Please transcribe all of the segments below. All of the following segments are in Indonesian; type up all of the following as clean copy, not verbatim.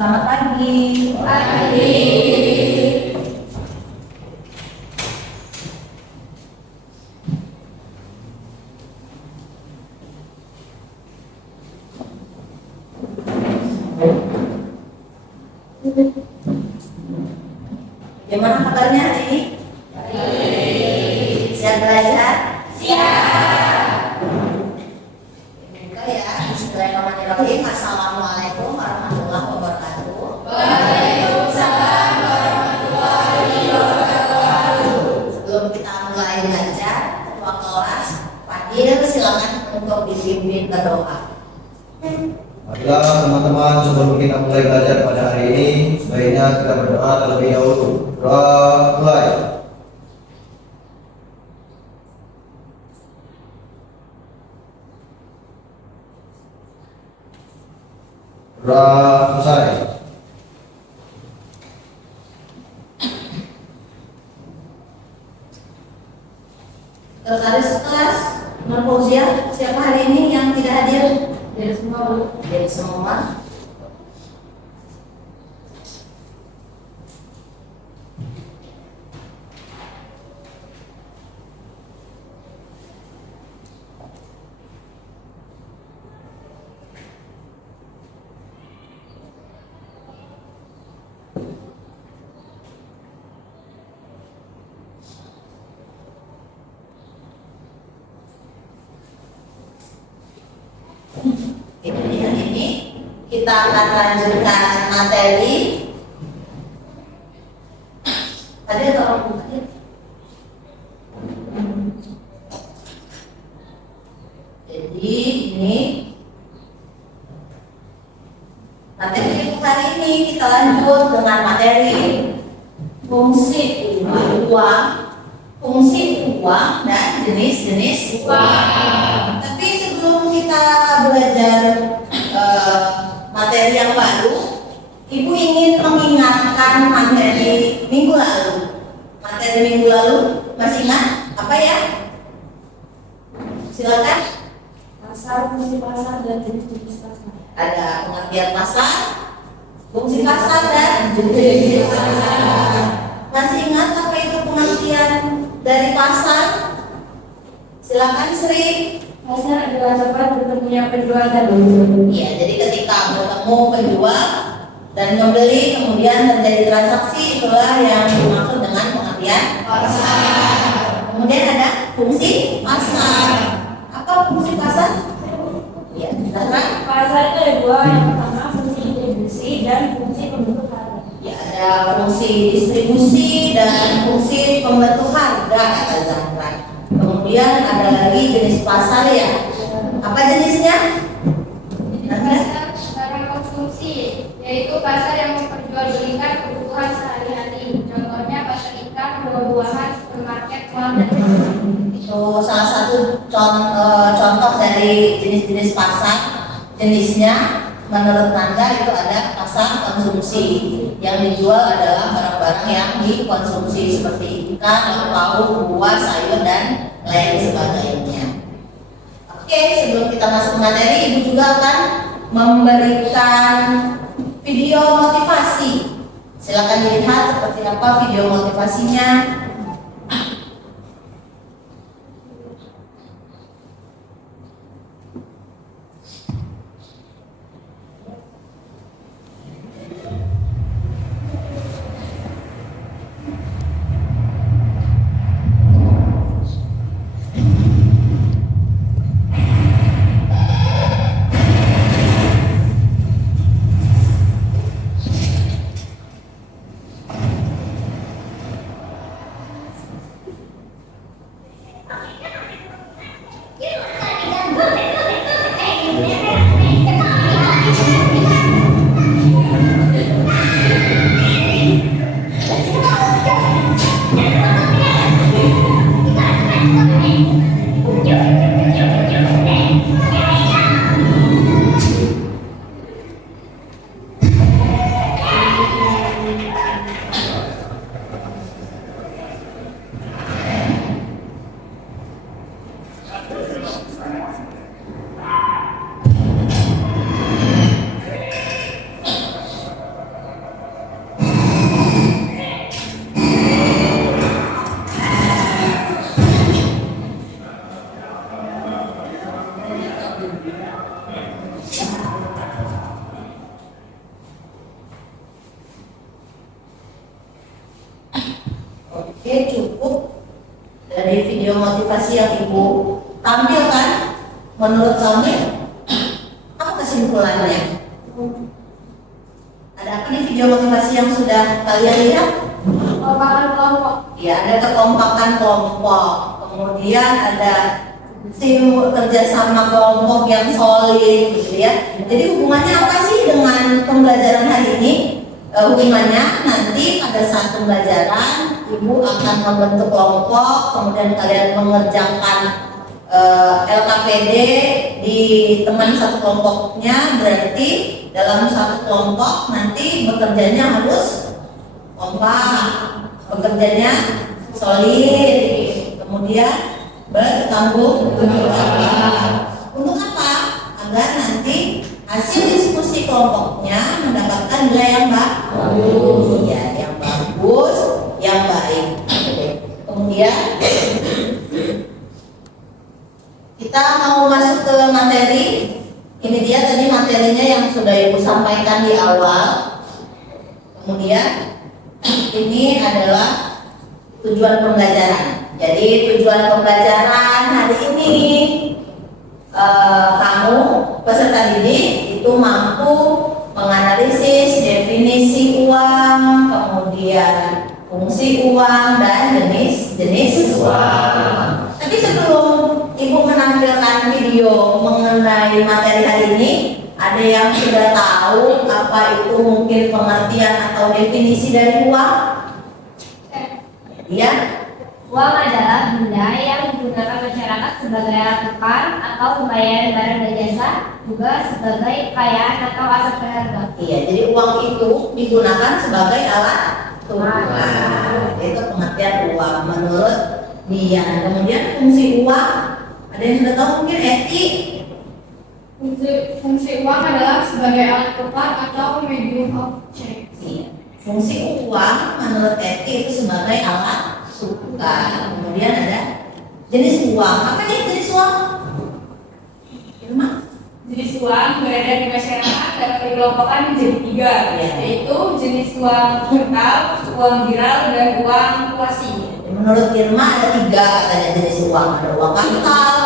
Selamat pagi. Pagi. Gimana kabarnya hari ini? Baik. Siap belajar? Siap. Buka ya. Bismillahirrahmanirrahim. Assalamualaikum warahmatullahi wabarakatuh. Waalaikumsalam warahmatullahi wabarakatuh. Sebelum kita mulai belajar, ketua kelas Fadil silakan untuk dipimpin berdoa. Baiklah teman-teman, sebelum kita mulai belajar pada hari ini, sebaiknya kita berdoa terlebih dahulu. Doa mulai. Doa selesai. Sekretaris kelas Nur Fauzia, siapa hari ini yang tidak hadir? Dari semua Bu. Dari semua. Jadi hari ini kita akan lanjutkan materi. Tadi ada orang buka ya? Jadi ini materi untuk hari ini kita lanjut dengan materi fungsi uang, dan jenis-jenis uang. Tapi sebelum kita belajar materi yang baru, Ibu ingin mengingatkan materi minggu lalu. Materi minggu lalu masih ingat apa ya? Silakan. Pasar, fungsi pasar dan jenis-jenis pasar. Ada pengertian pasar, fungsi pasar dan jenis pasar. Masih ingat apa itu pengertian dari pasar? Silakan Sri. Pasar adalah tempat bertemunya penjual dan pembeli. Iya, jadi ketika bertemu penjual dan pembeli kemudian terjadi transaksi, itulah yang dimaksud dengan pengertian pasar. Kemudian ada fungsi pasar. Apa fungsi pasar? Iya, Zahra. Pasar itu ada dua, yang pertama fungsi distribusi dan fungsi pembentuk harga. Ya, ada fungsi distribusi dan fungsi pembentuk harga kata Zahra. Kemudian ada lagi jenis pasar ya. Apa jenisnya? Pasar barang konsumsi, yaitu pasar yang memperjualbelikan kebutuhan sehari-hari. Contohnya pasar ikan, buah-buahan, supermarket, mal, dan Itu salah satu contoh dari jenis-jenis pasar. Jenisnya menurut Nanda itu ada pasar konsumsi. Yang dijual adalah barang-barang yang dikonsumsi seperti ikan, lauk, buah, sayur, dan lain sebagainya. Oke, sebelum kita masuk materi, Ibu juga akan memberikan video motivasi. Silakan dilihat seperti apa video motivasinya. motivasi yang Ibu tampilkan, menurut kamu apa kesimpulannya? Ada apa nih video motivasi yang sudah kalian lihat? Kekompakan kelompok. Ya, ada kekompakan kelompok, kemudian ada tim kerjasama kelompok yang solid, gitu ya. Jadi hubungannya apa sih dengan pembelajaran hari ini? Hubungannya nanti pada saat pembelajaran Ibu akan membentuk kelompok, kemudian kalian mengerjakan LKPD di teman satu kelompoknya, berarti dalam satu kelompok nanti bekerjanya harus kompak, bekerjanya solid, kemudian bertanggung jawab. Untuk apa? Agar nanti hasil diskusi kelompoknya mendapatkan nilai yang bagus, ya, yang bagus, yang baik. Kemudian kita mau masuk ke materi. Ini dia tadi materinya yang sudah Ibu sampaikan di awal. Kemudian ini adalah tujuan pembelajaran. Jadi tujuan pembelajaran hari ini kamu peserta didik itu mampu menganalisis definisi uang, kemudian fungsi uang dan jenis uang. Tapi sebelum Ibu menampilkan video mengenai materi hari ini, ada yang sudah tahu apa itu mungkin pengertian atau definisi dari uang? Iya. Uang adalah benda yang digunakan masyarakat sebagai alat tukar atau pembayaran barang dan jasa, juga sebagai kekayaan atau aset berharga. Iya, jadi uang itu digunakan sebagai alat tukar. Itu pengertian uang menurut dia. Kemudian fungsi uang, ada yang sudah tahu mungkin Eti? Fungsi uang adalah sebagai alat tukar atau medium of change. Iya. Fungsi uang menurut Eti itu sebagai alat tukar. Kemudian ada jenis uang. Apa nih jenis uang? Irma? Jenis uang beredar di masyarakat dapat dikelompokkan menjadi 3, Ya. yaitu jenis uang kental, uang viral, dan uang kuasi. Menurut Irma ada 3 katanya jenis uang. Ada uang kantal,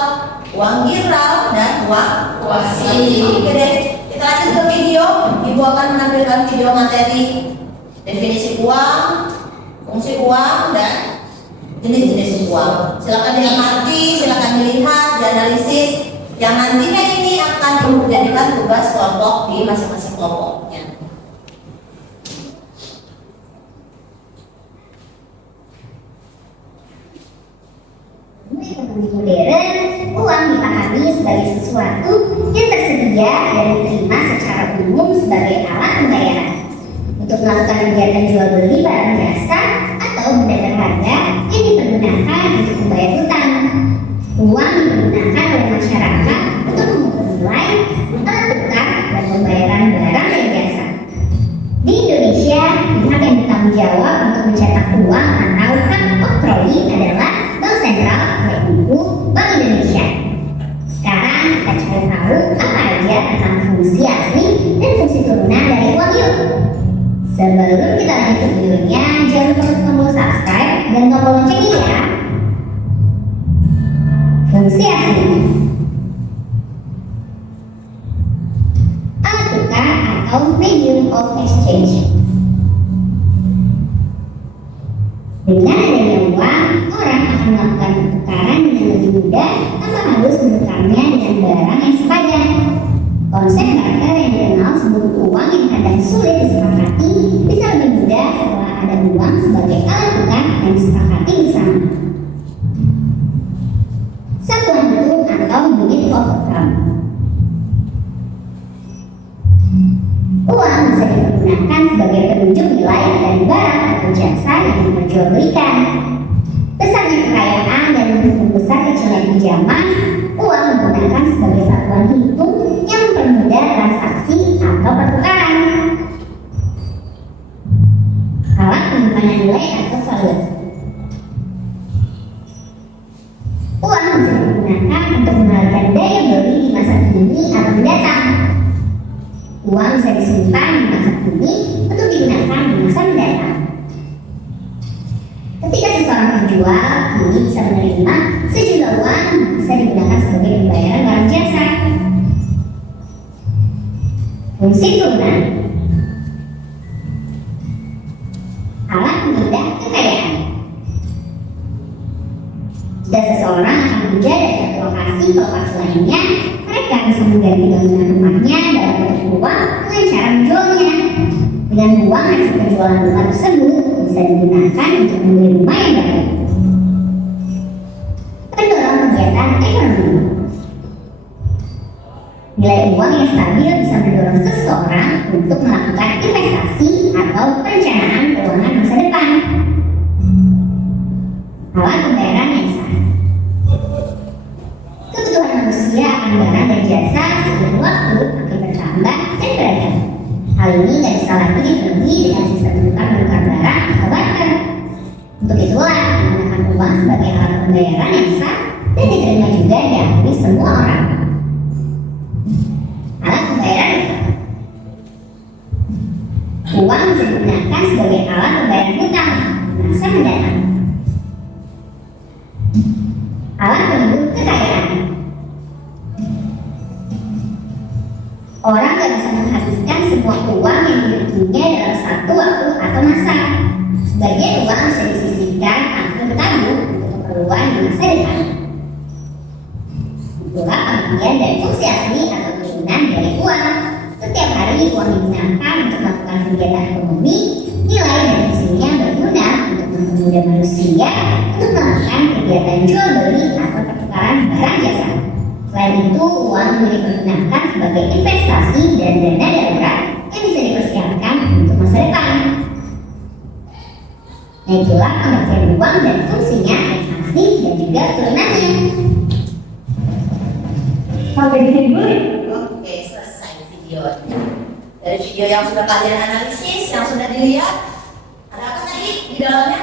uang giral, dan uang kuasi. Oke deh, kita lanjut ke video. Ibu akan menampilkan video materi definisi uang, fungsi uang, dan jenis-jenis uang. Silakan diamati, silakan dilihat, dianalisis. Yang nantinya ini akan menjadikan tugas kelompok di masing-masing kelompoknya. Ekonomi modern, uang dipahami sebagai sesuatu yang tersedia dan diterima secara umum sebagai alat pembayaran untuk melakukan kegiatan jual beli barang jasa atau benda berharga yang dipergunakan untuk membayar hutang. Uang digunakan oleh masyarakat untuk mengukur nilai, alat tukar, dan pembayaran barang dan jasa. Di Indonesia, pihak yang bertanggung jawab untuk mencetak uang atau hak oktroyi adalah Bank Sentral, yaitu Bank Indonesia. Sekarang kita cari tahu apa aja tentang fungsi asli dan fungsi turunan dari uang yuk. Sebelum kita lanjut ke videonya, jangan lupa klik tombol subscribe dan tombol loncengnya ya. Fungsi asli: alat tukar atau medium of exchange. Dengan adanya uang, orang akan melakukan pertukaran dengan lebih mudah tanpa harus menukarnya dengan barang yang sepadan. Konsep barter yang dikenal sebagai uang yang kadang sulit disepakati bisa lebih mudah setelah ada uang sebagai alat tukar yang disepakati bersama. Satuan bentuk atau unit of account. Uang bisa dipergunakan sebagai penunjuk nilai dari barang atau jasa yang diperjualbelikan. Besarnya kekayaan dan menghitung besar kecilnya pinjaman, uang digunakan sebagai satuan hitung yang mempermudah transaksi atau pertukaran. Alat penyimpanan nilai atau valuta. Uang bisa digunakan untuk mengalihkan daya beli di masa kini atau mendatang. Uang bisa disimpan di masa kini untuk digunakan di masa mendatang. Ketika seseorang terjual, ini bisa menerima sejumlah uang yang bisa digunakan sebagai pembayaran barang jasa. Fungsi turunan alat pengindah kekayaan. Jika seseorang akan pindah dari satu lokasi ke lokasi lainnya, mereka bisa mengganti bangunan rumahnya dalam bentuk uang dengan cara menjualnya. Dengan uang hasil penjualan rumah tersebut bisa digunakan untuk membeli rumah yang baru. Pendorong kegiatan ekonomi. Nilai uang yang stabil bisa mendorong seseorang untuk melakukan investasi atau perencanaan keuangan masa depan. Alat pembayaran yang sah. Kebutuhan manusia akan barang dan jasa seiring waktu akan bertambah dan beragam. Hal ini tidak bisa lagi dipenuhi dengan sistem tukar-menukar barang atau barter. Untuk itulah menggunakan uang sebagai alat pembayaran yang sah dan diterima juga diakui semua orang. Alat pembayaran uang bisa digunakan sebagai alat pembayaran hutang di masa mendatang. Alat penunjuk kekayaan. Orang tidak bisa menghabiskan semua uang yang dimilikinya dalam satu waktu atau masa. Sebagian uang bisa disisihkan atau ditabung untuk keperluan di masa depan. Itulah pengertian dari fungsi asli atau turunan dari uang. Setiap hari uang digunakan untuk melakukan kegiatan ekonomi. Nilai dan fungsinya berguna untuk mempermudah manusia untuk melakukan kegiatan jual beli atau pertukaran barang jasa. Selain itu, uang juga dipergunakan sebagai investasi dan dana darurat yang bisa dipersiapkan untuk masa depan. Nah, itulah pengertian uang dan fungsinya yang asli dan juga turunannya. Sampai di sini dulu. Oke, selesai videonya. Dari video yang sudah kalian analisis, yang sudah dilihat, ada apa tadi di dalamnya?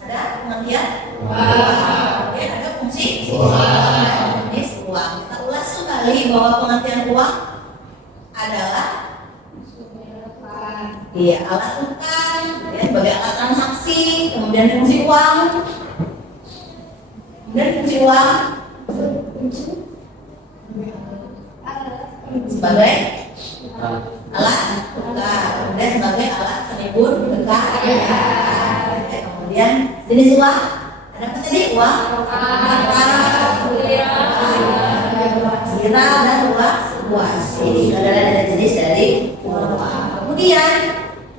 Ada pengertian? Oke, ada fungsi? Jenis uang. Kita ulas kembali bahwa pengertian uang adalah alat tukar, ya, sebagai alat transaksi, kemudian fungsi uang, sebagai alat tukar, kemudian sebagai alat penghibur kekayaan. Kemudian jenis uang, ada apa tadi? Uang sirah dan uang kuasi. Ini adalah jenis dari uang. Kemudian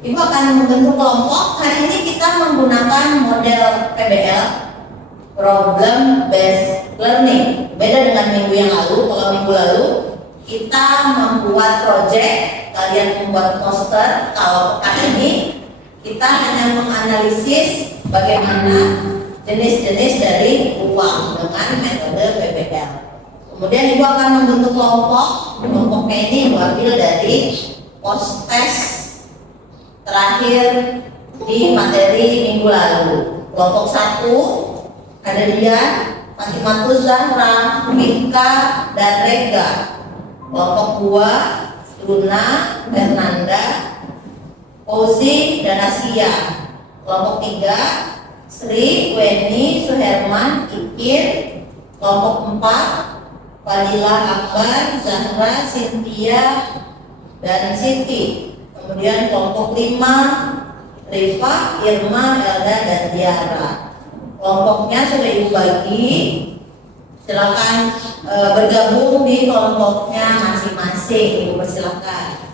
Ibu akan membentuk kelompok. Hari ini kita menggunakan model PBL, Problem Based Learning. Beda dengan minggu yang lalu. Kalau minggu lalu kita membuat project, kalian membuat poster. Kalau pekan ini kita hanya menganalisis bagaimana jenis-jenis dari uang dengan metode PBL. Kemudian Ibu akan membentuk kelompok. Kelompoknya ini Ibu ambil dari post test terakhir di materi minggu lalu. Kelompok 1 ada Dian, Fatimah Zahra, Mika, dan Rega. Kelompok 2 Luna, Fernanda, Ozi, dan Asia. Kelompok 3 Sri, Weni, Suherman, Ikir. Kelompok 4 Fadila, Akbar, Zahra, Cynthia, dan Siti. Kemudian kelompok 5 Rifa, Irma, Elda, dan Tiara. Kelompoknya sudah Ibu bagi. Silakan bergabung di kelompoknya masing-masing. Ibu persilakan.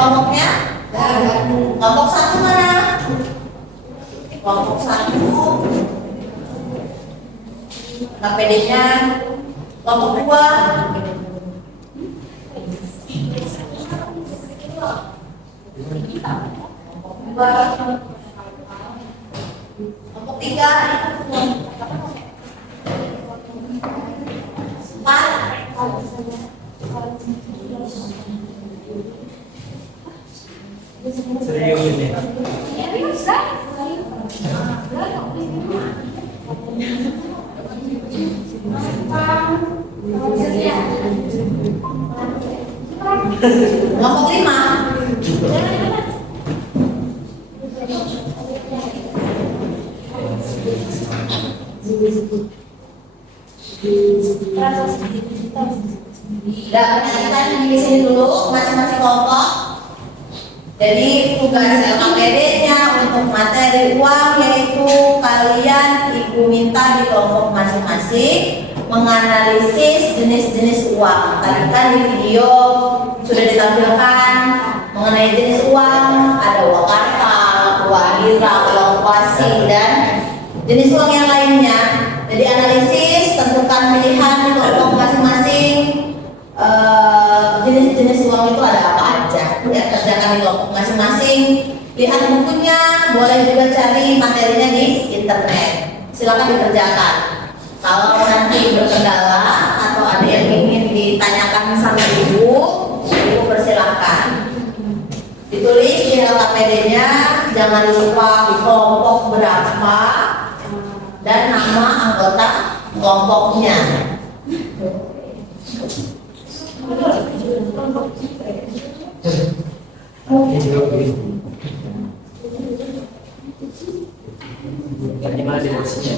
Kelompok Kelompok 1 mana? Kelompok 1 KPD-nya. Kelompok 2 kelompok 3 Serius ini. kelompok 5 perhatikan di sini dulu masing-masing kelompok. Jadi tugas LKPD-nya untuk materi uang yaitu kalian ibu minta di kelompok masing-masing menganalisis jenis-jenis uang. Tadi kan di video sudah ditampilkan mengenai jenis uang, ada uang kartal, uang lira, uang kuasi, dan jenis uang yang lainnya. Jadi analisis, tentukan pilihan di kelompok masing-masing. Jenis-jenis uang itu ada apa aja, ya kerjakan di kelompok masing-masing. Lihat bukunya, boleh juga cari materinya di internet. Silakan dikerjakan. Kalau nanti berkendala atau ada yang ingin ditanyakan sama ibu persilahkan. Ditulis di LKPD-nya, jangan lupa di kelompok berapa dan nama anggota kelompoknya. Tadi mana di posisinya?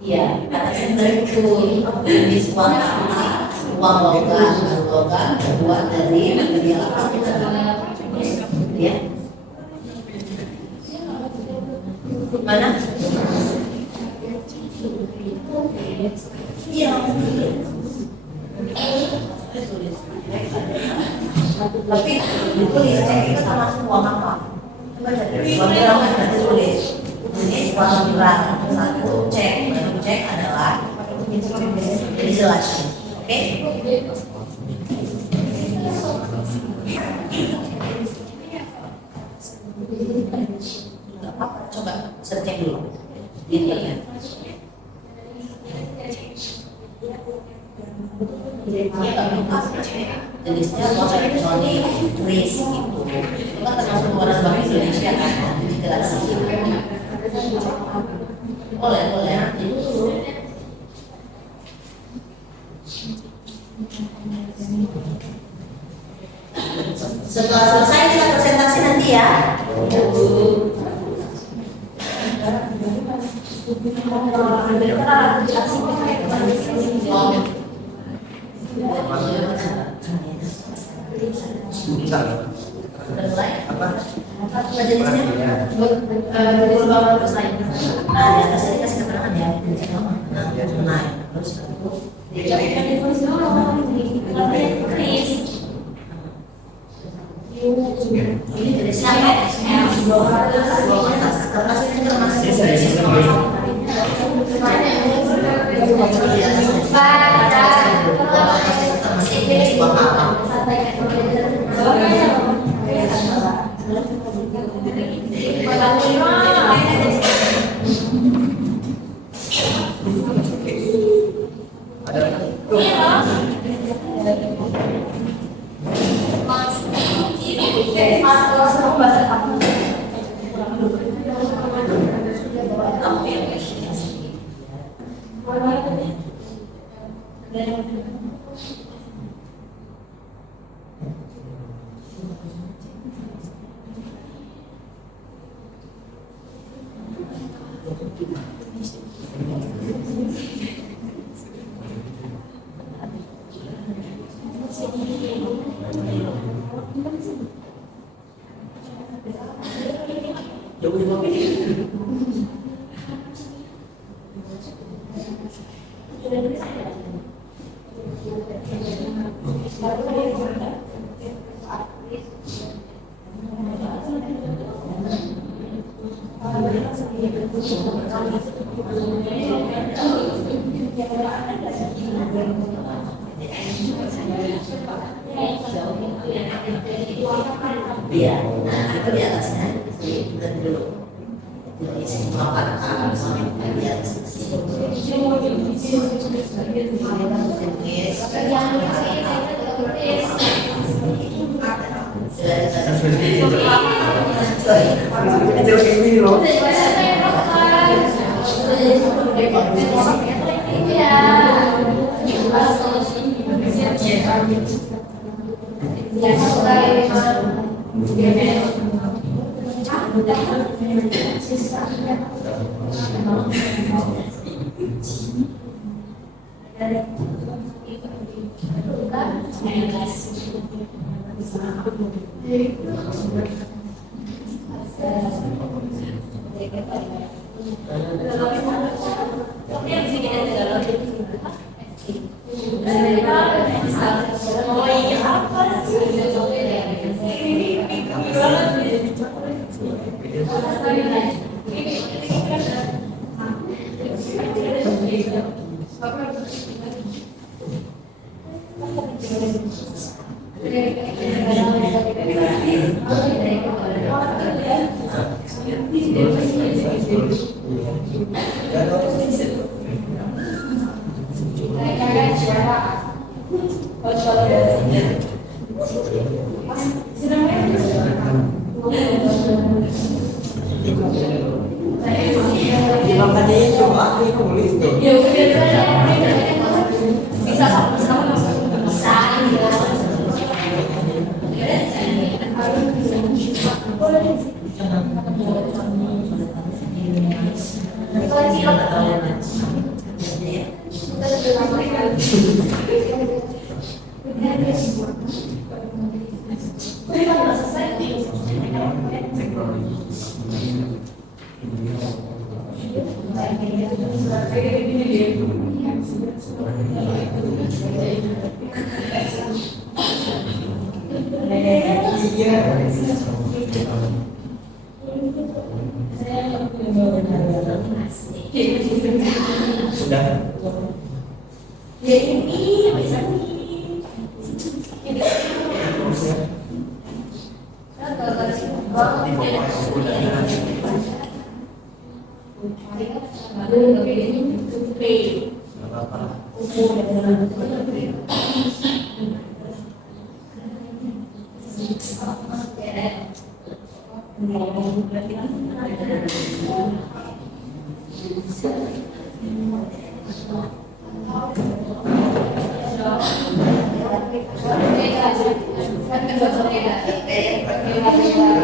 Iya, atasnya berikut jenis uang apa, uang logam, logam, kedua dari material apa kita ya. Mana? Iya. Tapi ditulis cek itu termasuk uang apa? Coba cek. Uang berapa yang ditulis? Jenis uang murah. Satu cek adalah jadi jelas, oke? searching dulu. Gitu ya. Jenisnya Sony Chris gitu. Itu kan termasuk warna bank Indonesia kan, jelas. Boleh. Setelah selesai kita presentasi nanti ya. Sudah mulai? Apa jenisnya? Nah, di atas ini kasih keterangan ya. Nah, terus ini jenisnya apa? Kertas ini termasuk Iya, nah itu di atasnya kita dulu isi makan di atas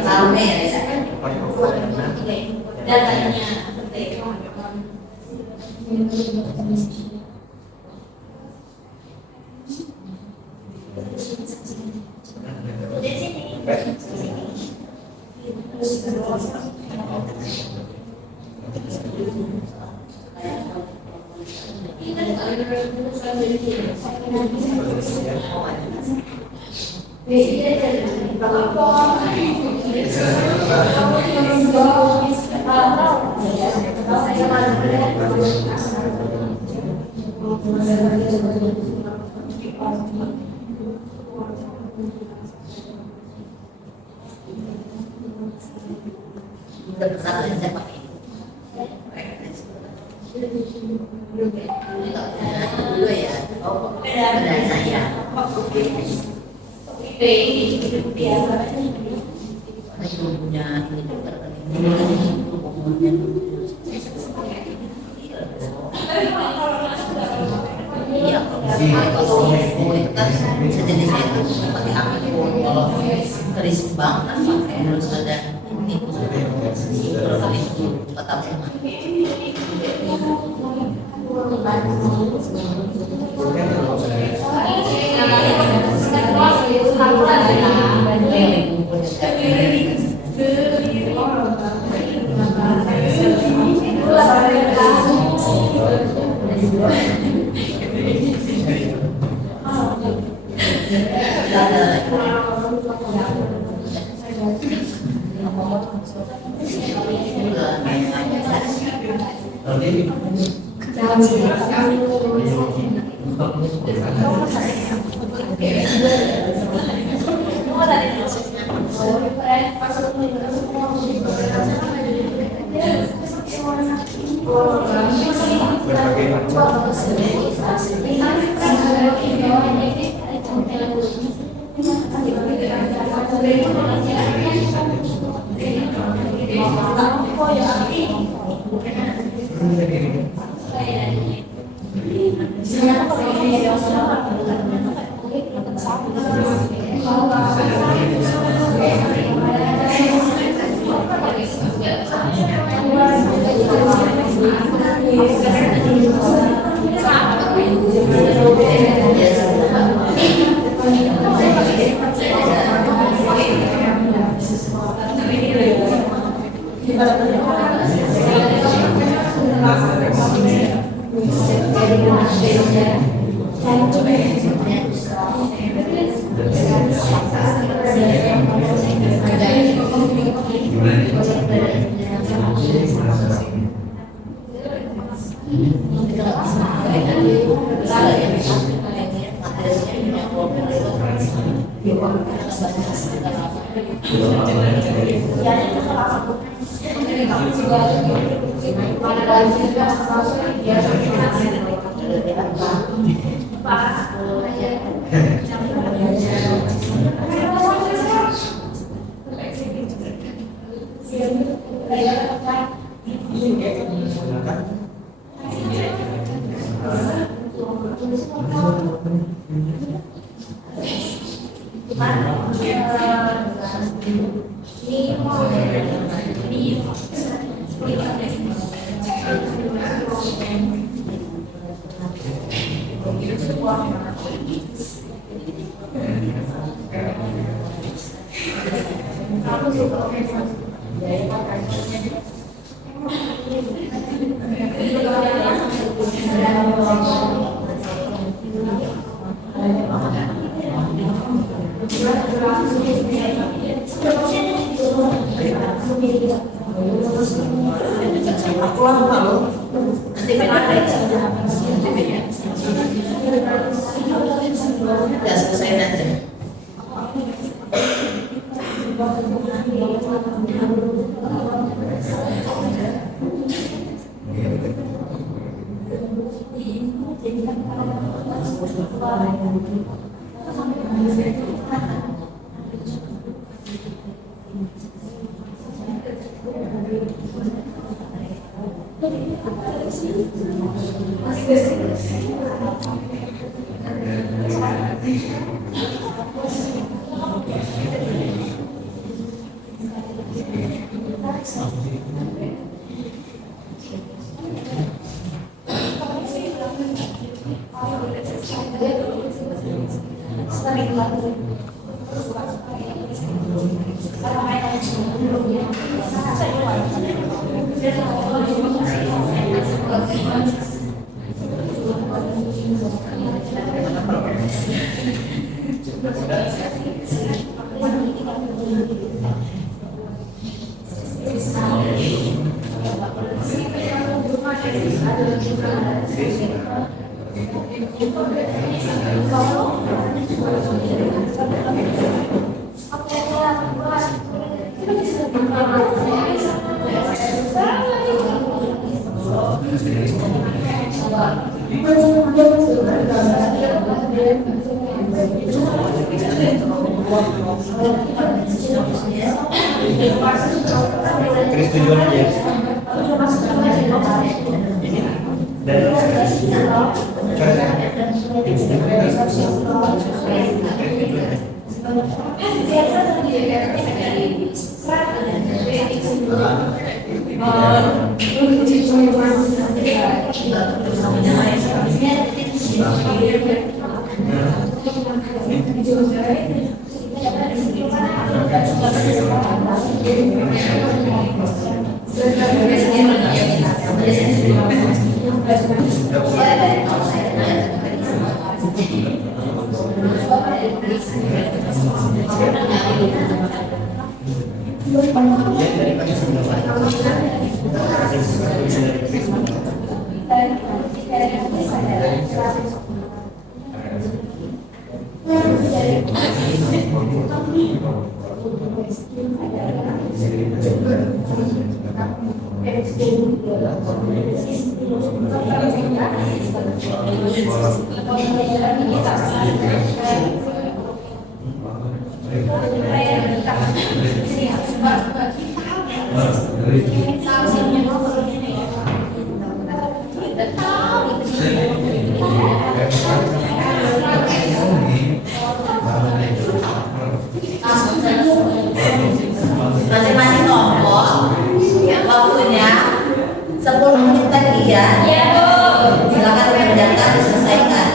Rame ya, datanya udah besar dan saya pakai dulu ya. Oh, beda saya. Ada punya ini juga iya, kalau itu kan sejenisnya itu pakai akun, kalau keris bank kan pakai harus ada ini terus itu tetap sama. Ya selesai nanti. Chris tujuan aja. Ini dan masing-masing kelompok waktunya 10 menit tadi ya. Silakan dikerjakan, diselesaikan.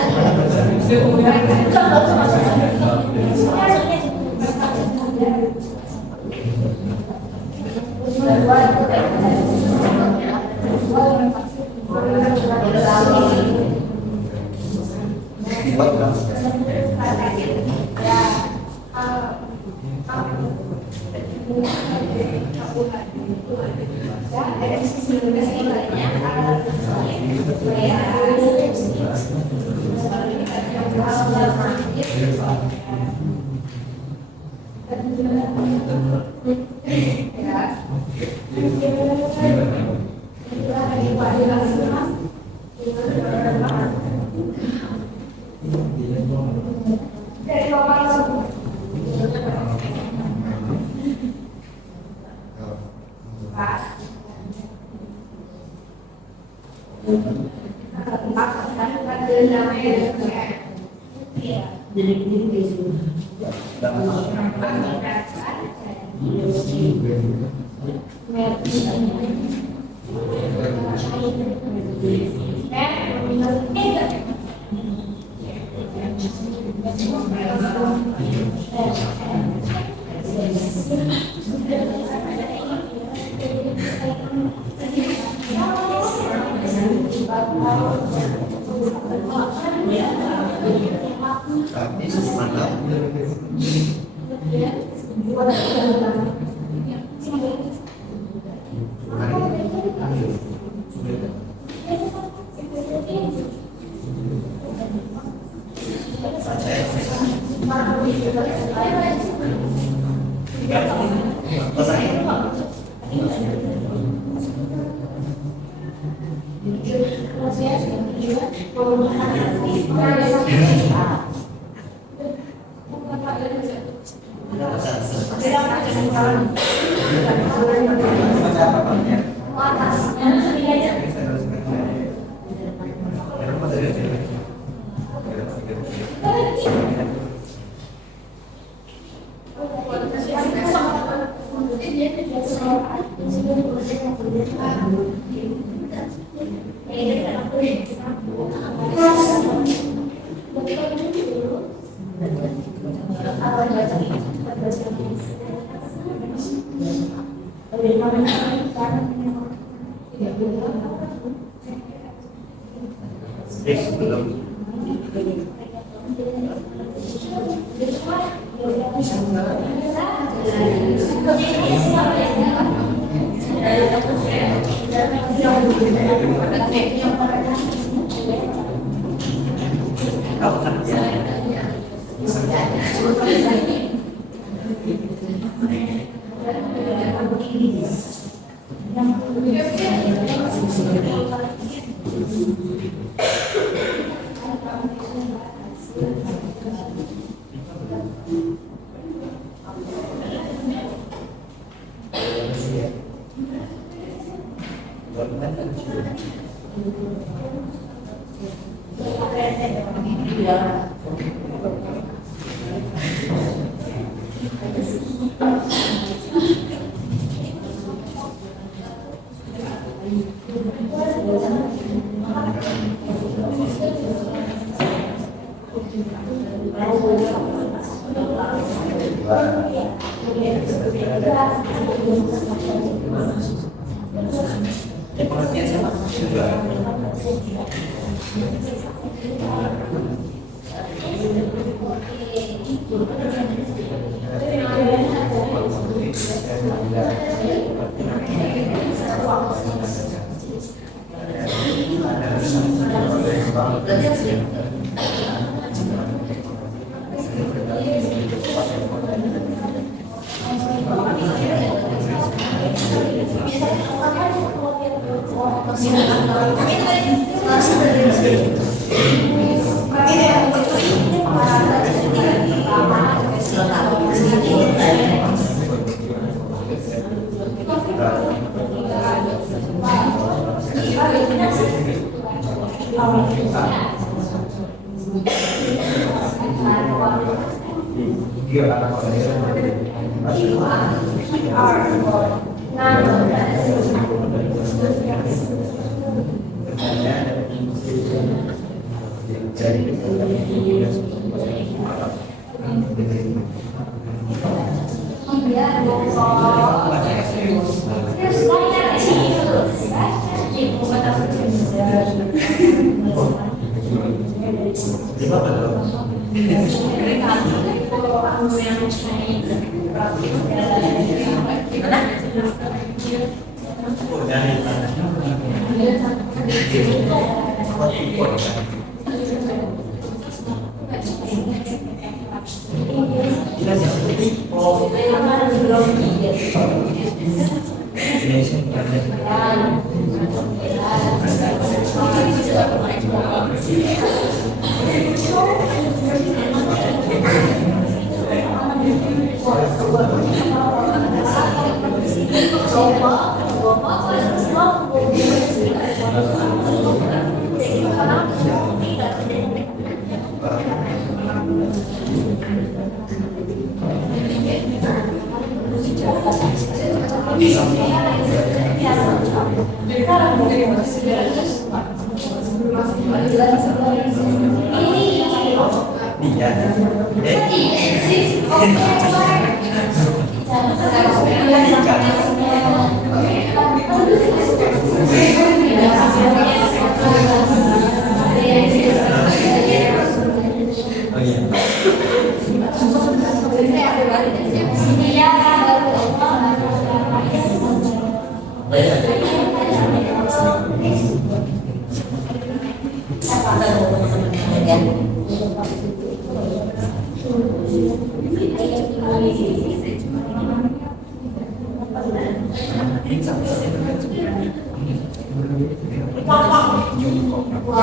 5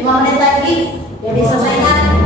menit lagi jadi selesaikan.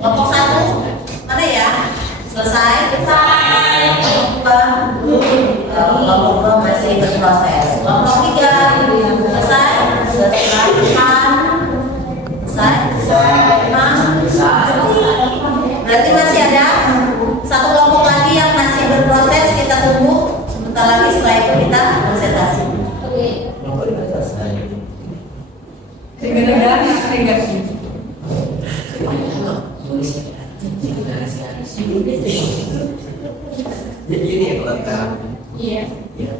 Kelompok 1 mana ya? Selesai? Kelompok 2 masih berproses. Kelompok 3 selesai? Selesai? Berarti masih ada satu kelompok lagi yang masih berproses. Kita tunggu sebentar lagi, setelah itu kita presentasi. Jadi ini yang kelentang. Iya. Ya.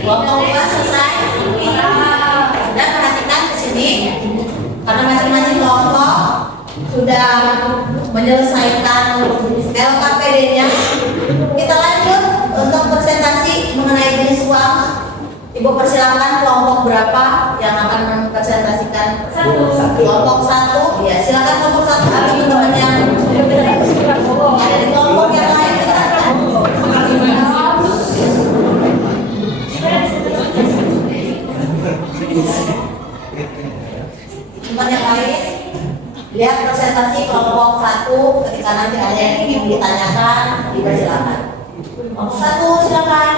Kelompok 2 selesai. Dan perhatikan di sini, karena masing-masing kelompok sudah menyelesaikan LKPD-nya. Kita lanjut untuk presentasi mengenai jenis uang. Ibu persilakan kelompok berapa yang akan mempresentasikan? Kelompok 1. Ya, silakan kelompok 1 atau teman-teman yang ada di kelompok yang lain silakan. Teman yang lain lihat presentasi kelompok 1. Ketika nanti ada yang ingin ditanyakan, dipersilakan. Kelompok 1 silakan.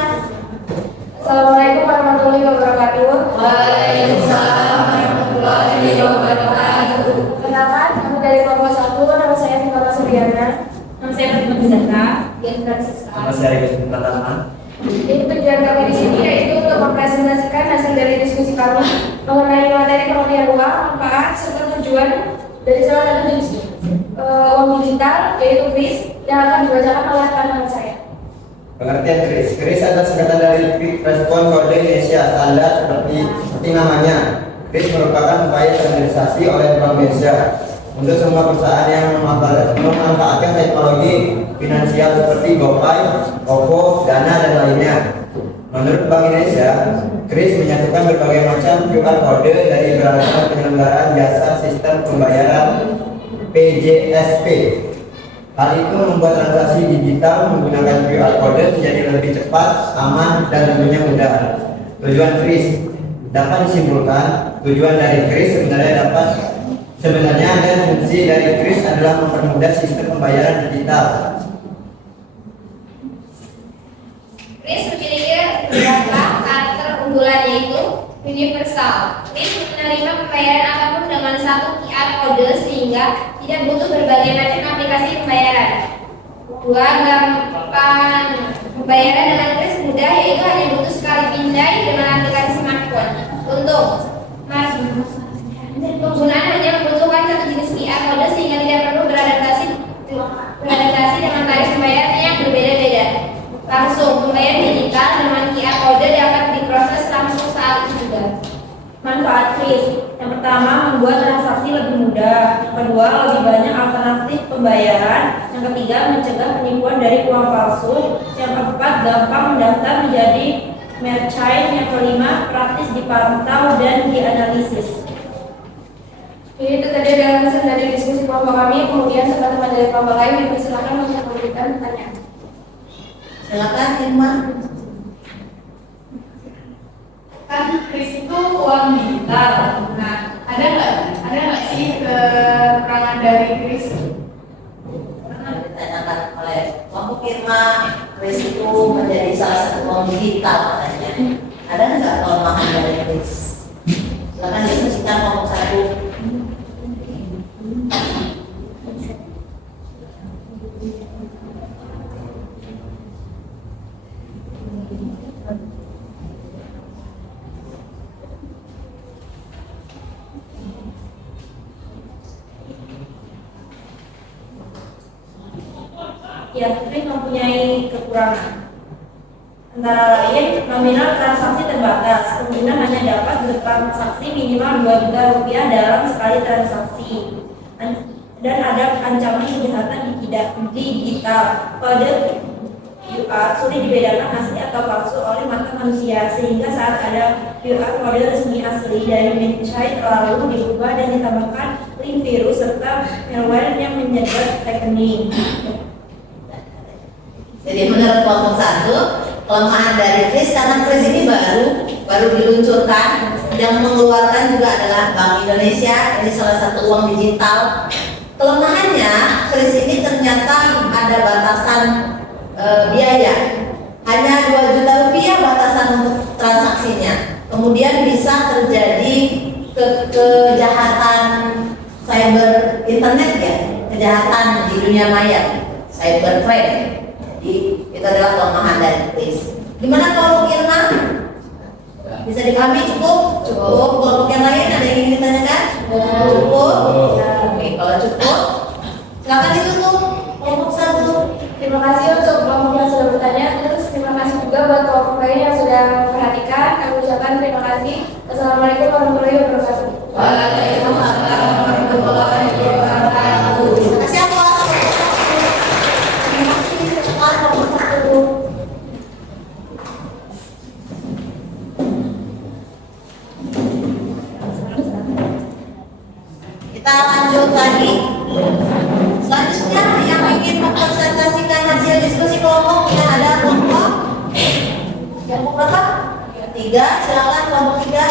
Assalamualaikum warahmatullahi wabarakatuh. Waalaikumsalam warahmatullahi wabarakatuh. Kenalkan, kami dari kelompok 1. Nama saya Nikola Suryana. Nama saya Fatimah Bizaka. Nama saya Regi Pratama. Ini tujuan kami di sini yaitu untuk mempresentasikan hasil dari diskusi kami mengenai materi pengertian uang, manfaat, serta tujuan dari salah satu jenis uang digital yaitu BRIS yang akan dibacakan oleh teman saya. Pengertian KRIS. KRIS adalah singkatan dari Quick Response Kode Indonesia Standar seperti namanya. KRIS merupakan upaya standarisasi oleh Bank Indonesia untuk semua perusahaan yang memanfaatkan teknologi finansial seperti GoPay, OVO, Dana, dan lainnya. Menurut Bank Indonesia, KRIS menyatukan berbagai macam QR kode dari beragam penyelenggaraan jasa sistem pembayaran PJSP. Hal itu membuat transaksi digital menggunakan QR kode menjadi lebih cepat, aman, dan tentunya mudah. Tujuan KRIS dapat disimpulkan, tujuan dari KRIS sebenarnya dan fungsi dari KRIS adalah mempermudah sistem pembayaran digital. KRIS memiliki beberapa karakter unggulan, yaitu universal. KRIS menerima pembayaran apapun dengan satu QR kode sehingga tidak butuh berbagai macam aplikasi pembayaran. Dua, gampang. Pembayaran dengan KRIS mudah, yaitu hanya butuh sekali pindai dengan aplikasi smartphone. Untuk penggunaan hanya membutuhkan satu jenis QR kode sehingga tidak perlu beradaptasi dengan tarif pembayaran yang berbeda-beda. Langsung, pembayaran digital dengan QR kode dapat diproses langsung saat itu juga. Manfaat KRIS. Yang pertama, membuat transaksi lebih mudah. Yang kedua, lebih banyak alternatif pembayaran. Yang ketiga, mencegah penipuan dari uang palsu. Yang keempat, gampang mendaftar menjadi merchant. Yang kelima, praktis dipantau dan dianalisis. Jadi itu tadi adalah hasil dari diskusi kelompok kami. Kemudian teman-teman dari kelompok lain dipersilakan untuk memberikan pertanyaan. Silakan Irma. Kan KRIS itu uang digital. Nah, ada nggak sih kekurangan dari KRIS? Ditanyakan oleh kelompok Irma, KRIS itu menjadi salah satu uang digital katanya. Ada nggak kelemahan dari KRIS? Silakan diskusikan kelompok 1. Ya, KRIS mempunyai kekurangan. Antara lain, nominal transaksi terbatas. Pengguna hanya dapat bertransaksi minimal 2 juta rupiah dalam sekali transaksi. Dan ada ancaman kejahatan digital. Kode QR sulit dibedakan asli atau palsu oleh mata manusia, sehingga saat ada QR kode resmi asli dari website lalu diubah dan ditambahkan link virus serta malware yang menyedot rekening. Jadi menurut kelompok 1, kelemahan dari KRIS karena KRIS ini baru diluncurkan, yang mengeluarkan juga adalah Bank Indonesia. Ini salah satu uang digital. Kelemahannya KRIS ini ternyata ada batasan biaya, hanya 2 juta rupiah batasan untuk transaksinya. Kemudian bisa terjadi kejahatan cyber internet ya, kejahatan di dunia maya, cyber crime. Jadi itu adalah kelemahan dari KRIS. Gimana kelompok Irma? Bisa dipahami cukup? Cukup. Kelompok yang lain ada yang ingin ditanyakan? Cukup. Oke, kalau cukup, silakan ditutup kelompok 1. Terima kasih untuk kelompok yang sudah bertanya. Terus terima kasih juga buat kelompok lain yang sudah memperhatikan. Kami ucapkan terima kasih. Assalamualaikum warahmatullahi wabarakatuh. Waalaikumsalam warahmatullahi wabarakatuh. Terima kasih apa? Terima kasih sekolah kelompok 1. Kita lanjut lagi. Selanjutnya yang ingin mempresentasikan hasil diskusi kelompoknya ada kelompok berapa? 3. Silakan kelompok 3.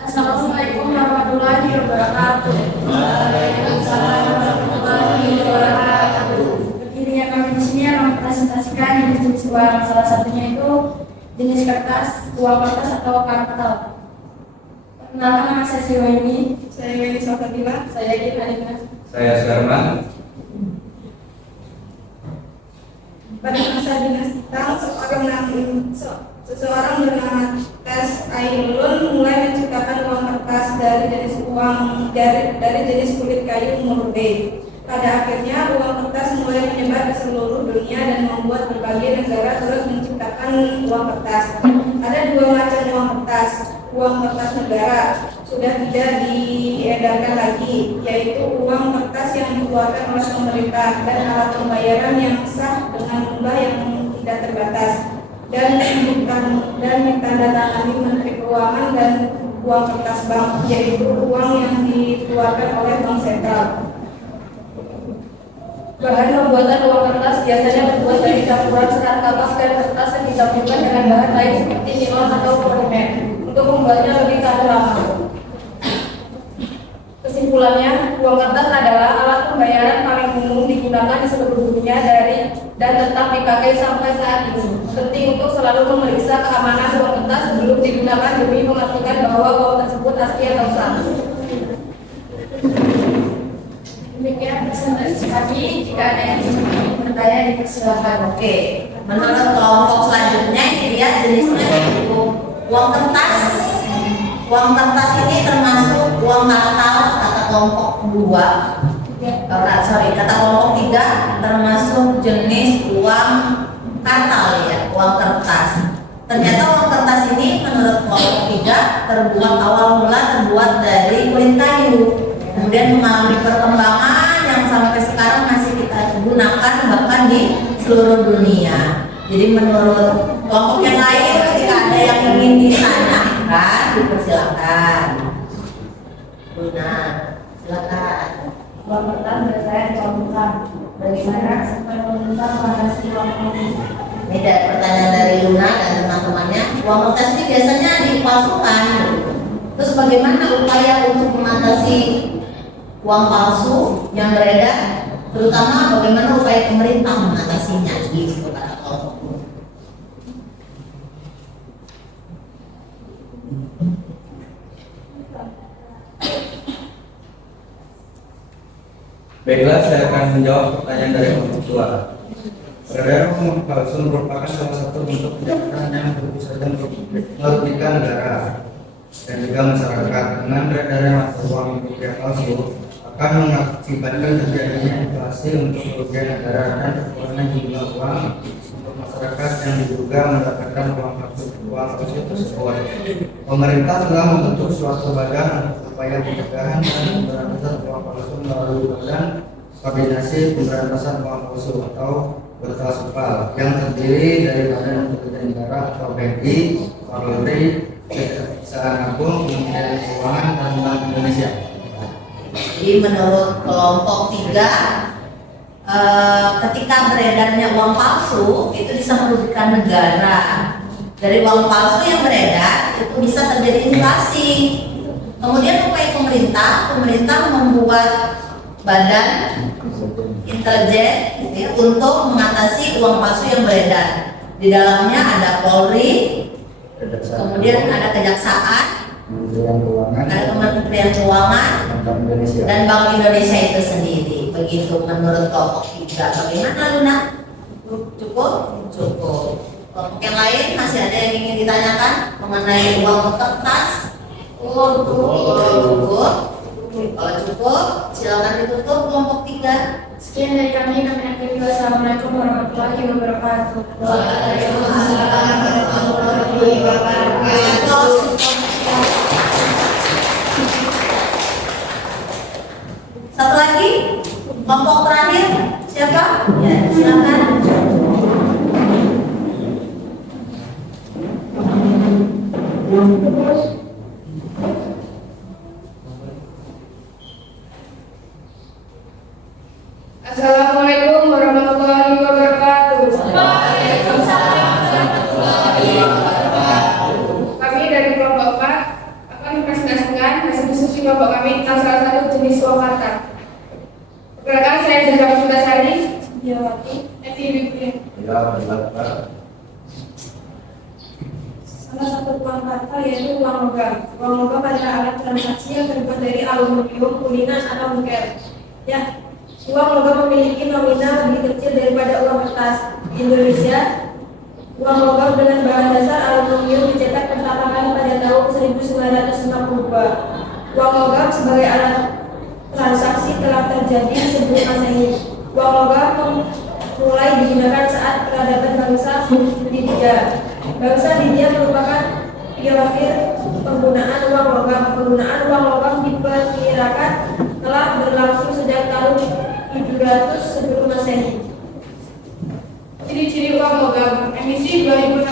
Assalamualaikum warahmatullahi wabarakatuh. Berdirinya kami di sini akan mempresentasikan jenis uang. Salah satunya itu jenis kertas, uang kertas atau kartal. Perkenalkan, nama saya Siweni. Saya Weni Sofatima. Saya Gina. Saya Sherman. Pada masa dinasti Tang, seseorang bernama Tes Ailun mulai menciptakan uang kertas dari jenis kulit kayu umur B. Pada akhirnya uang kertas mulai menyebar ke seluruh dunia dan membuat berbagai negara terus menciptakan uang kertas. Ada dua macam uang kertas. Uang kertas negara sudah tidak diedarkan lagi, yaitu uang kertas yang dikeluarkan oleh pemerintah dan alat pembayaran yang sah dengan jumlah yang tidak terbatas dan ditandatangani Menteri Keuangan, dan uang kertas bank, yaitu uang yang dikeluarkan oleh bank sentral. Bahan pembuatan uang kertas biasanya terbuat dari campuran serat kapas dan kertas yang dicampurkan dengan bahan lain seperti nilon atau polimer. Untuk membuatnya lebih tahan lama. Kesimpulannya, uang kertas adalah alat pembayaran paling umum digunakan di seluruh dunia dan tetap dipakai sampai saat ini. Penting untuk selalu memeriksa keamanan uang kertas sebelum digunakan demi memastikan bahwa uang tersebut asli atau sah. Demikian presentasi kami. Jika ada yang ingin bertanya, dipersilakan. Oke, menurut kelompok selanjutnya ini dia jenisnya itu uang kertas. Uang kertas ini termasuk uang kartal kata kelompok 2. Kata kelompok 3 termasuk jenis uang kartal ya, uang kertas. Ternyata uang kertas ini menurut kelompok 3 awal mula terbuat dari kulit kayu. Kemudian mengalami perkembangan yang sampai sekarang masih kita gunakan bahkan di seluruh dunia. Jadi menurut kelompok yang lain, ketika ada yang ingin ditanyakan, dipersilakan. Luna, silakan. Uang kertas berdasarkan contohkan bagaimana supaya pemerintah mengatasi uang ini. Ini dari pertanyaan dari Luna dan teman-temannya. Uang kertas ini biasanya dipalsukan. Terus bagaimana upaya untuk mengatasi uang palsu yang beredar? Terutama bagaimana upaya pemerintah mengatasinya gitu kata kelompok. Baiklah, saya akan menjawab pertanyaan dari kelompok 2. Peredaran uang palsu merupakan salah satu bentuk kejahatan yang berusaha untuk merugikan negara dan juga masyarakat. Dengan peredaran mata uang rupiah palsu akan mengakibatkan terjadinya inflasi untuk kerugian negara dan kekurangan jumlah uang untuk masyarakat yang diduga mendapatkan uang palsu tersebut. Pemerintah telah membentuk suatu badan upaya pencegahan dan pemberantasan uang palsu melalui Badan Koordinasi Pemberantasan Uang Palsu atau Batasupal yang terdiri dari Badan Intelijen Negara atau BNI, Polri, Kejaksaan Agung, Kementerian Keuangan, dan Bank Indonesia. Jadi menurut kelompok 3, ketika beredarnya uang palsu itu bisa merugikan negara. Dari uang palsu yang beredar itu bisa terjadi inflasi. Kemudian upaya pemerintah membuat badan intelijen ya, untuk mengatasi uang palsu yang beredar. Di dalamnya ada Polri, kemudian ada Kejaksaan, ada Kementerian Keuangan, dan Bank Indonesia itu sendiri. Begitu menurut kelompok 3. Bagaimana Luna? Cukup? Cukup. Kelompok yang lain masih ada yang ingin ditanyakan mengenai uang kertas? Cukup. Kalau cukup, silakan ditutup kelompok 3. Sekian dari kami akhiri. Wassalamualaikum warahmatullahi wabarakatuh. Waalaikumsalam warahmatullahi wabarakatuh. Satu lagi, kelompok terakhir siapa? Ya, silakan. Assalamualaikum warahmatullahi wabarakatuh. Kami dari kelompok 4 akan mempresentasikan hasil diskusi kelompok kami tentang salah satu jenis uang kartal. Perkenalkan, saya Jaka Putasari, Diawati, Salah satu uang kartal yaitu uang logam. Uang logam adalah alat transaksi yang terbuat dari aluminium, kuningan, atau nikel. Ya, uang logam memiliki nominal lebih kecil daripada uang kertas. Indonesia. Uang logam dengan bahan dasar aluminium dicetak pertama kali pada tahun 1952. Uang logam sebagai alat transaksi telah terjadi sebelum Masehi. Uang logam mulai digunakan saat peradaban bangsa Lydia. Bangsa Lydia merupakan pionir penggunaan uang logam. Penggunaan uang logam diperkirakan telah berlangsung sejak tahun 700 sebelum Masehi. Ciri-ciri uang logam. Emisi 2016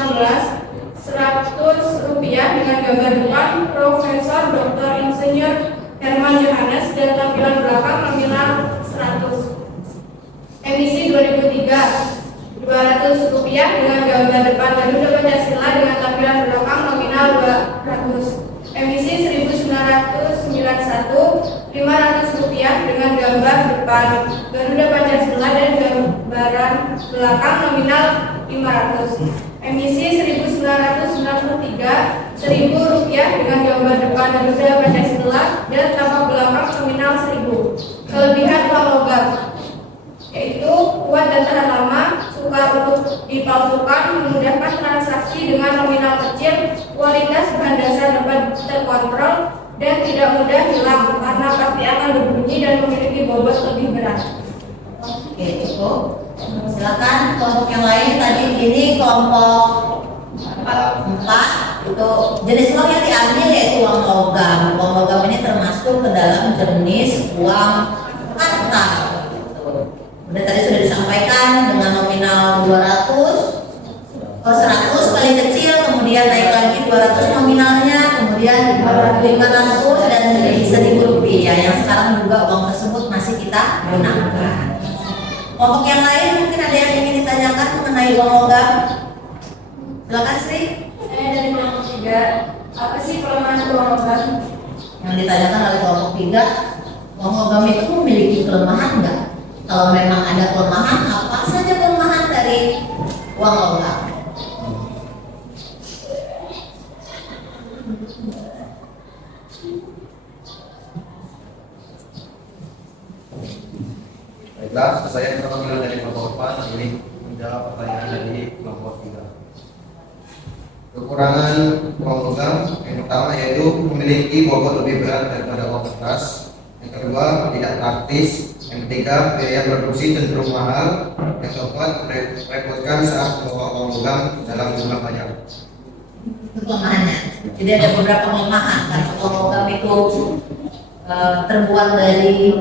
100 rupiah dengan gambar depan Profesor Dr. Insinyur Herman Johannes dan tampilan belakang nominal 100. Emisi 2003 200 rupiah dengan gambar depan Garuda Pancasila dengan tampilan belakang nominal 200. Emisi 1991 500 rupiah dengan gambar depan Garuda Pancasila dan gambaran belakang nominal 500. Emisi 1993 1000 rupiah dengan gambar depan Garuda Pancasila dan tampak belakang nominal 1000. Kelebihan uang logam yaitu kuat dan tahan lama, sukar untuk dipalsukan, memudahkan transaksi dengan nominal kecil, kualitas bahan dasar dapat terkontrol, dan tidak mudah hilang karena pasti akan berbunyi dan memiliki bobot lebih berat. Oke, cukup. Silakan kelompok yang lain. Tadi ini kelompok 4 itu jenis uang yang diambil yaitu uang logam. Uang logam ini termasuk ke dalam jenis uang kartal. Udah tadi sudah disampaikan dengan nominal 100 paling kecil, kemudian naik lagi 200 nominalnya, kemudian 500 dan 1000 rupiah yang sekarang juga uang tersebut masih kita gunakan. Kelompok yang lain mungkin ada yang ingin ditanyakan mengenai uang logam. Silakan Sri. Saya dari kelompok 3. Apa sih kelemahan uang logam? Yang ditanyakan oleh kelompok 3, uang logam itu memiliki kelemahan enggak? Kalau memang ada kelemahan, apa saja kelemahan dari uang logam? Baiklah, saya perwakilan dari kelompok 4 ini menjawab pertanyaan dari kelompok 3. Kekurangan uang logam yang pertama yaitu memiliki bobot lebih berat daripada uang kertas. Yang kedua, tidak praktis. Yang ketiga, biaya produksi cenderung mahal. Yang keempat, merepotkan saat membawa uang logam dalam jumlah banyak. Itu kelemahannya. Jadi ada beberapa kelemahan karena uang logam itu terbuat dari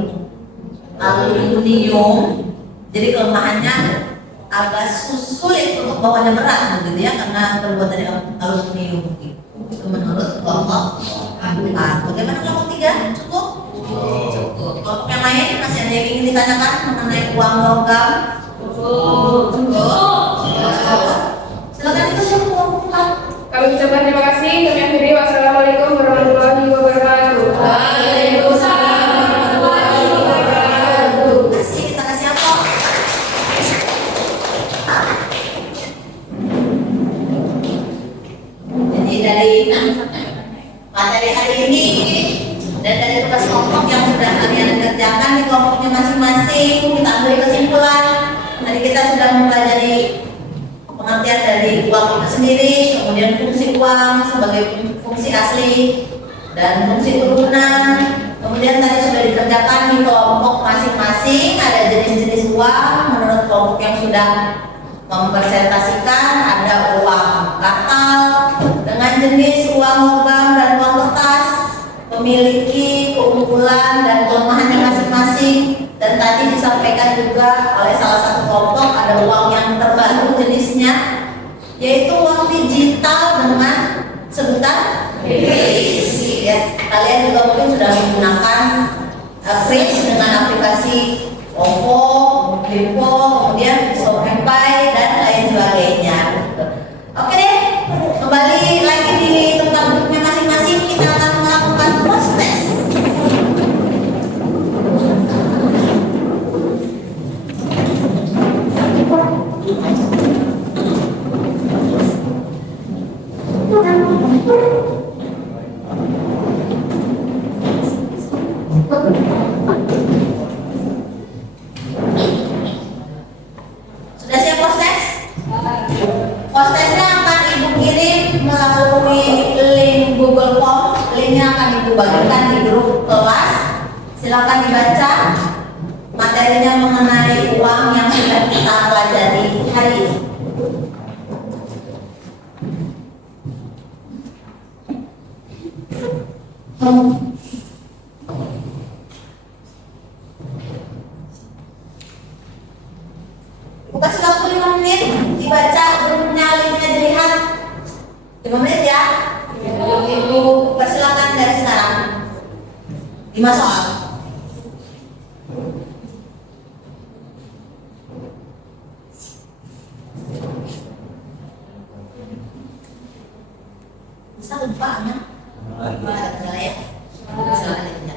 aluminium. Jadi kelemahannya agak sulit untuk bawanya berat begitu ya, karena terbuat dari aluminium. Itu menurut kelompok 4. Bagaimana kelompok 3? Cukup? Cukup. Kelompok yang lain masih ada yang ingin ditanyakan mengenai uang logam? Cukup. Silakan itu siapa kelompok 4. Kami ucapkan terima kasih. Kami akhiri. Wassalamualaikum warahmatullahi wabarakatuh. Waalaikumsalam warahmatullahi wabarakatuh. Kita kasih apa? Jadi dari materi hari ini dan dari tugas kelompok yang sudah kalian kerjakan di kelompoknya masing-masing, kita ambil kesimpulan. Tadi kita sudah mempelajari pengertian dari uang itu sendiri, kemudian fungsi uang sebagai fungsi asli dan fungsi turunan. Kemudian tadi sudah dikerjakan di kelompok masing-masing, ada jenis-jenis uang menurut kelompok yang sudah mempresentasikan, ada uang kartal dengan jenis uang logam dan uang kertas, memiliki keunggulan dan kelemahannya masing-masing. Dan tadi disampaikan juga oleh salah satu kelompok ada uang yang terbaru jenisnya, yaitu uang digital dengan sebutan kris. Ya, kalian juga mungkin sudah menggunakan kris dengan aplikasi OVO, Lipo, kemudian Shopify dan lain sebagainya. Oke deh, kembali lagi di tempat duduknya masing-masing, kita akan melakukan proses. Silakan dibaca materinya mengenai uang yang sudah kita pelajari hari ini. Buka waktu 5 menit, dibaca grupnya, linknya dilihat 5 menit ya. Ibu persilakan dari sekarang 5 soal. Bisa lupa anak? Ada ya. Silakan dibaca.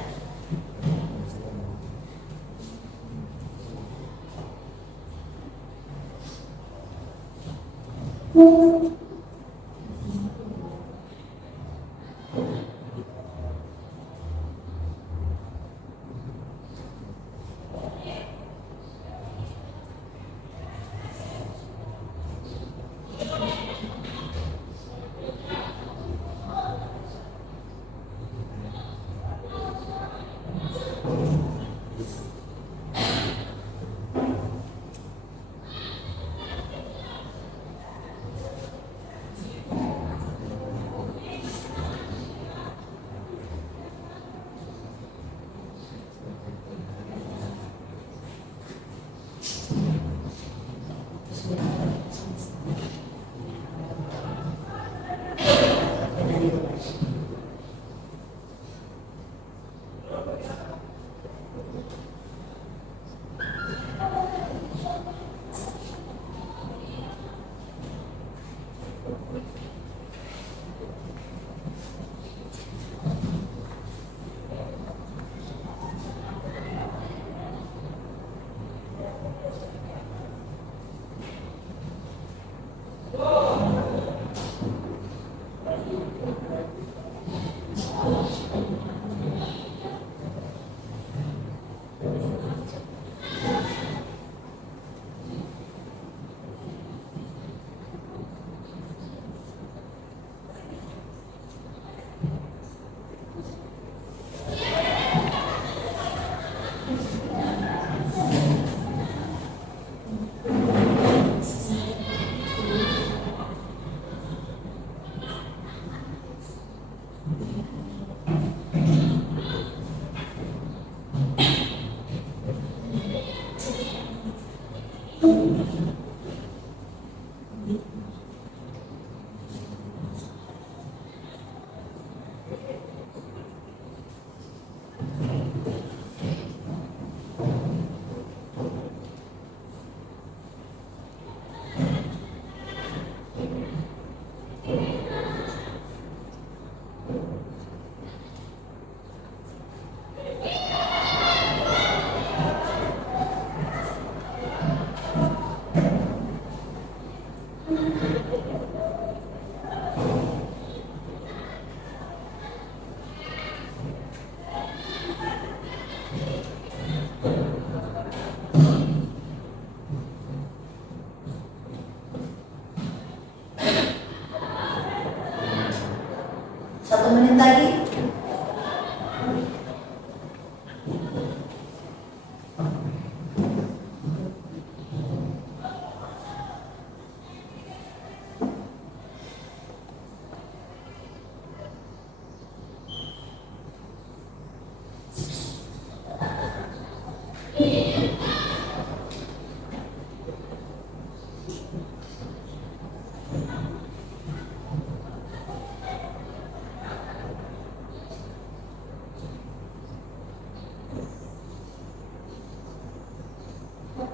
lagi?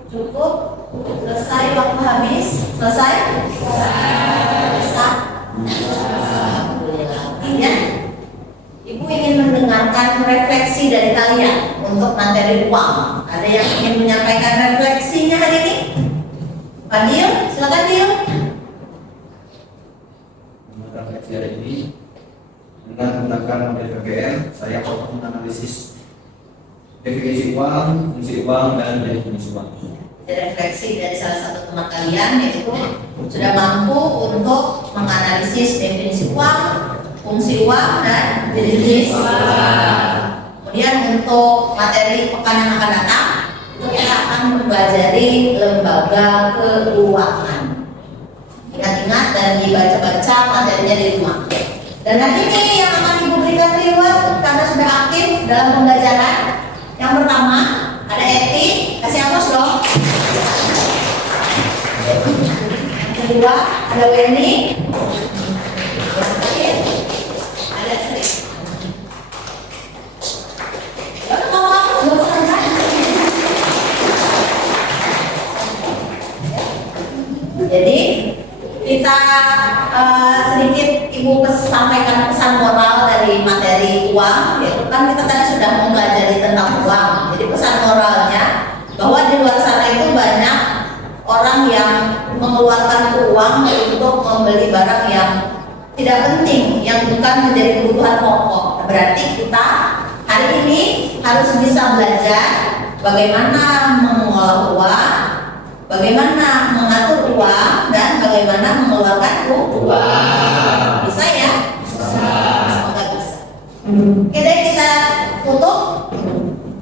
Cukup? Selesai, waktu habis? Selesai? Bisa? Artinya Ibu ingin mendengarkan refleksi dari kalian untuk materi uang. Ada yang ingin menyampaikan refleksinya hari ini? Pak Dio, silakan Dio. Refleksi hari ini dengan menggunakan model PBM, saya dapat menganalisis definisi uang, fungsi uang, dan definisi uang. Refleksi dari salah satu teman kalian yaitu sudah mampu untuk menganalisis definisi uang, fungsi uang, dan definisi uang. Kemudian untuk materi pekan yang akan datang itu kita akan mempelajari lembaga keuangan. Ingat-ingat dan dibaca-baca materinya di rumah. Dan nanti ini yang akan Ibu berikan reward karena sudah aktif dalam pembelajaran. Yang pertama ada Eti, kasih hapus dong. Yang kedua ada Weni. Yang terakhir ada Sri. Jadi kita sedikit Ibu sampaikan pesan moral dari materi uang, yaitu kan kita tadi sudah mempelajari tentang uang. Jadi pesan moralnya bahwa di luar sana itu banyak orang yang mengeluarkan uang untuk membeli barang yang tidak penting, yang bukan menjadi kebutuhan pokok. Berarti kita hari ini harus bisa belajar bagaimana mengelola uang, bagaimana mengatur uang, dan bagaimana mengeluarkan uang. Bisa ya? Bisa. Semoga bisa. Oke deh, kita tutup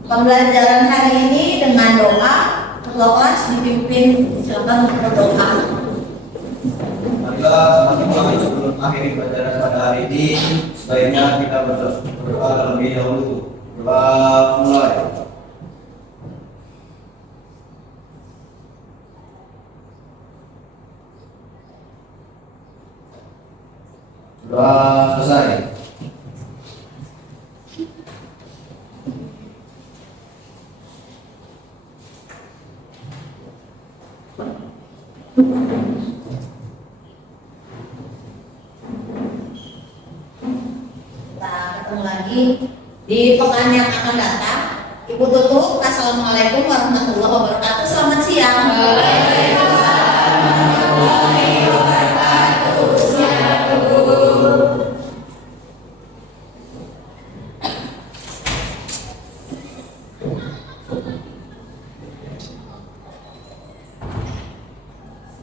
pembelajaran hari ini dengan doa. Ketua kelas dipimpin, silakan untuk berdoa. Marilah masing-masing sebelum akhiri pelajaran pada hari ini, sebaiknya kita berdoa terlebih dahulu. Doa mulai. Doa selesai. Kita ketemu lagi di pekan yang akan datang. Ibu tutup. Assalamualaikum warahmatullahi wabarakatuh.